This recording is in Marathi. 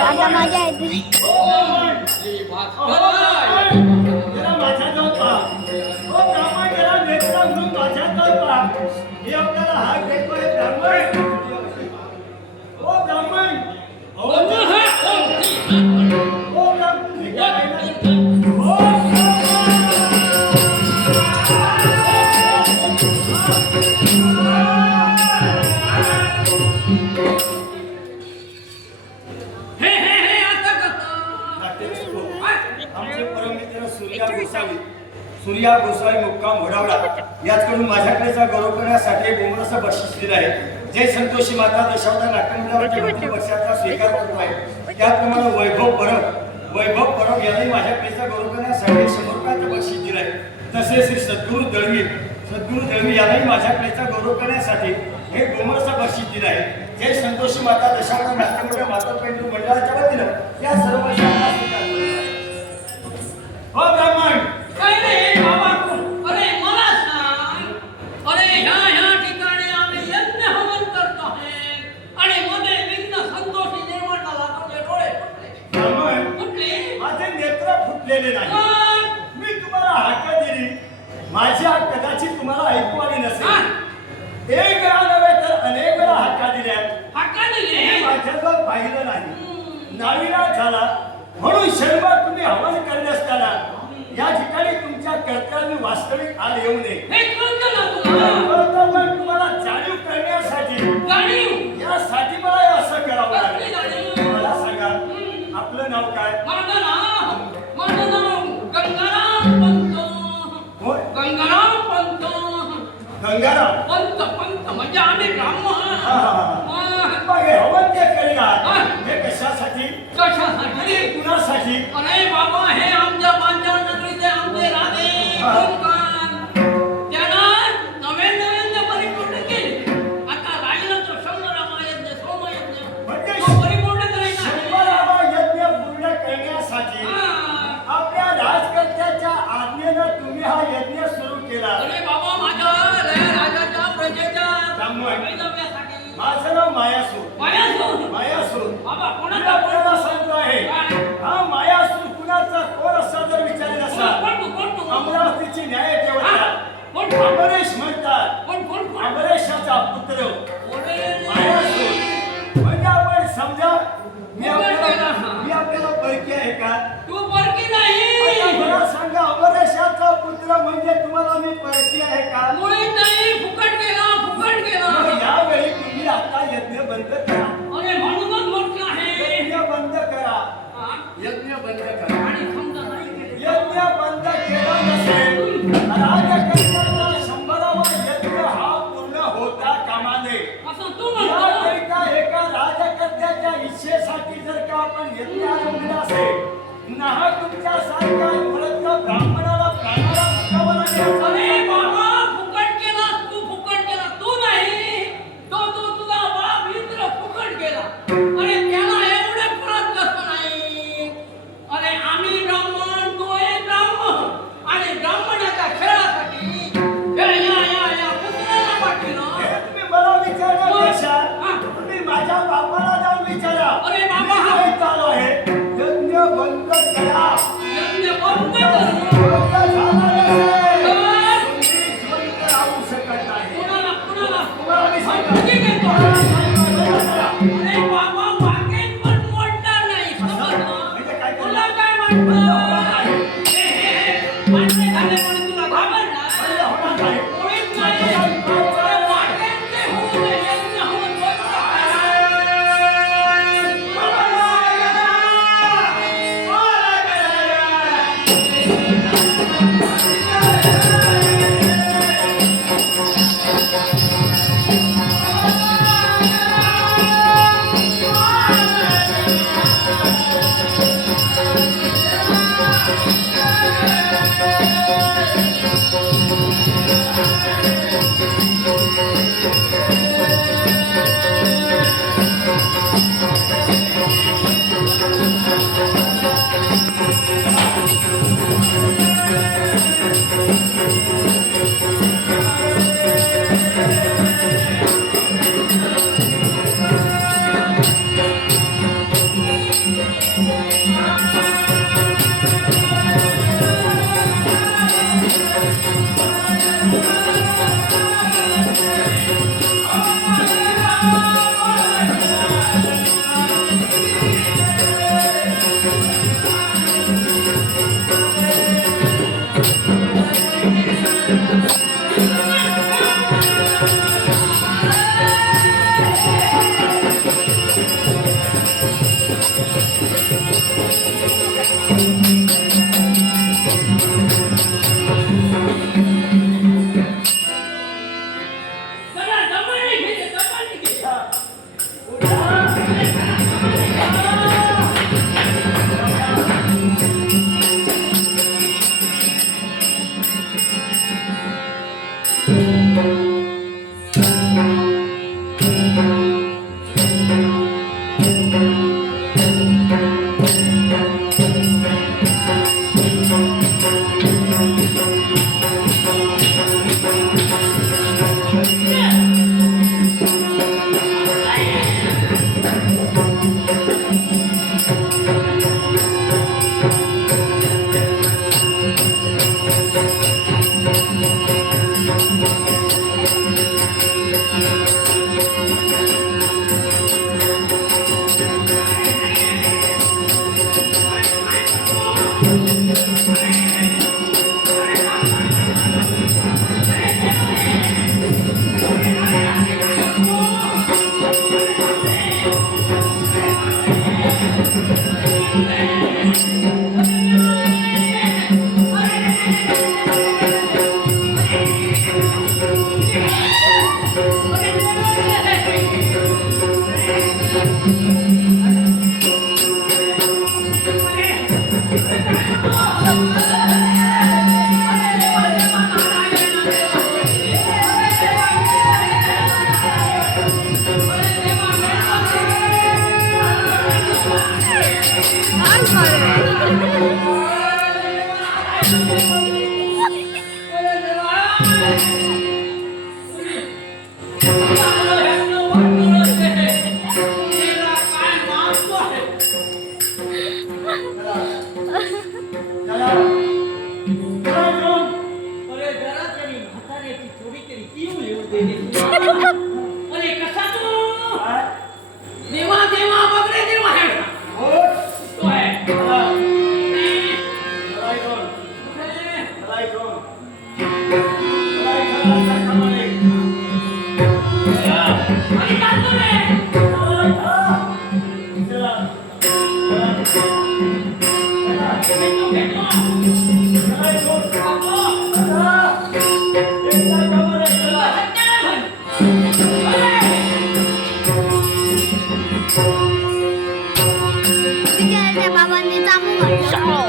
आता माझ्या आहेत सूर्या गोसावी मुक्काम घोडावडा याचकडून माझ्याकडेचा गौरव करण्यासाठी बोमरसं बक्षीस दिलं आहे. जे संतोषी माता दशावतार नाट्यमंडळाच्या वर्षाचा स्वीकार करतो आहे त्याप्रमाणे वैभव परब यांनी माझ्याकडेचा गौरव करण्यासाठी 100 रुपयाचं बक्षीस दिलं आहे. तसेच श्री सद्गुरू दळवी यांनी माझ्याकडेचा गौरव करण्यासाठी हे बोमरसं बक्षीस दिलं आहे. जे संतोषी माता दशावतार नाट्यमंडळ मातोश्री मंडळाच्या वतीनं या सर्व वर्षांना स्वीकार करतो आहे. हो ब्राह्मण काय रे बाबा, अरे मला सांग, अरे ह्या ठिकाणी आम्ही यज्ञ हवन करतो आहे आणि मध्ये विघ्न संतोषी निर्माण झाला तुझे डोळे फुटले. माझे नेत्र फुटलेले नाही. मी तुम्हाला हाक दिली, माझी हाक कदाचित तुम्हाला ऐकू आली नसेल. एक वेळा नव्हे तर अनेक वेळा हाका दिल्या. माझ्याजवळ पाहिलं नाही, नाविलाज झाला म्हणून शर्मा तुम्ही हवन करत असताना या ठिकाणी तुमच्या कर्त्याने वास्तविक आल येऊ नये. तुम्हाला जाणीव करण्यासाठी यासाठी मला असं करावं लागेल. मला सांगा आपलं नाव काय? गंगाराम पंत म्हणजे आम्ही ब्राह्मण. हवन ते करीना हे कशासाठी कुणासाठी? अरे बाबा, हे आमच्या पांचाळ नगरीचे आमचे राजे त्यांना नवे परिपूर्ण केले. आता राहिलं तर शंभरामा यज्ञ सोमयज्ञ परिपूर्ण करायचा. शंभरामा यज्ञ पूर्ण करण्यासाठी आपल्या राजकर्त्याच्या आज्ञेनं तुम्ही हा यज्ञ सुरू केला. अरे बाबा, माझ्या राजाच्या प्रजेच्या माझं नाव मायासूर. बाबा, कोणाचा आपल्याला सांगतो आहे हा मायासूर कुणाचा कोण असा जर विचारेल असा अमरावतीची न्याय देवता अमरेश म्हणतात. अमरेशाचा पुत्र मायासूर. म्हणजे आपण समजा मी आपल्याला परकी आहे का? तू परकी नाही. मला सांगा अमरेशाचा पुत्र म्हणजे तुम्हाला मी परकी आहे का? मुळीच नाही. फुकट गेला. यावेळी तुम्ही आता यज्ञ बंद करा. अरे म्हणूनच म्हटलं आहे यज्ञ बंद करा. यज्ञ बंद करा. आणि समजा नाही केले. यज्ञ बंद केला नसेल राजकर्त्याचा 100वा यज्ञ हा पूर्ण होता कामा नये. असं तू म्हणतो. याकरिता एका राजकर्त्याच्या इच्छेसाठी जर का आपण यज्ञ आरंभला असेल नाहा तुमच्या सारख्या वृद्ध ब्राह्मणाला प्राणाला मुकावं लागेल. अरे बाबा, फुकट केला. तू नाही. तो तुझा बाप इंद्र फुकट गेला. अरे त्याला एवढं कळत कसं नाही? अरे आम्ही ब्राह्मण, तू एक ब्राह्मण आणि ब्राह्मणाच्या खेळासाठी या पुत्राला पाठविलं. हे तुम्ही मला विचारण्यापेक्षा तुम्ही माझ्या बापाला जाऊन विचारा. अरे बाबा, मी काय चालू आहे यज्ञ बंद करा. यज्ञ बंद करू. बंद झाला नसेल तुम्ही जिवंत राहू शकत नाही. कुणाला तुम्हाला मी सांगतो. अरे बाबा, वाकेत पण मोडणार नाही. म्हणजे काय तुला करणार? काय वाटतं? वाटणे झाले म्हणून तुला घाबरणार? होणार नाही. कोणीच नाही. वाकेत ते होऊ नये. यज्ञ होऊन बंद करा. बिचाऱ्या बाबांनी जामू घातलं.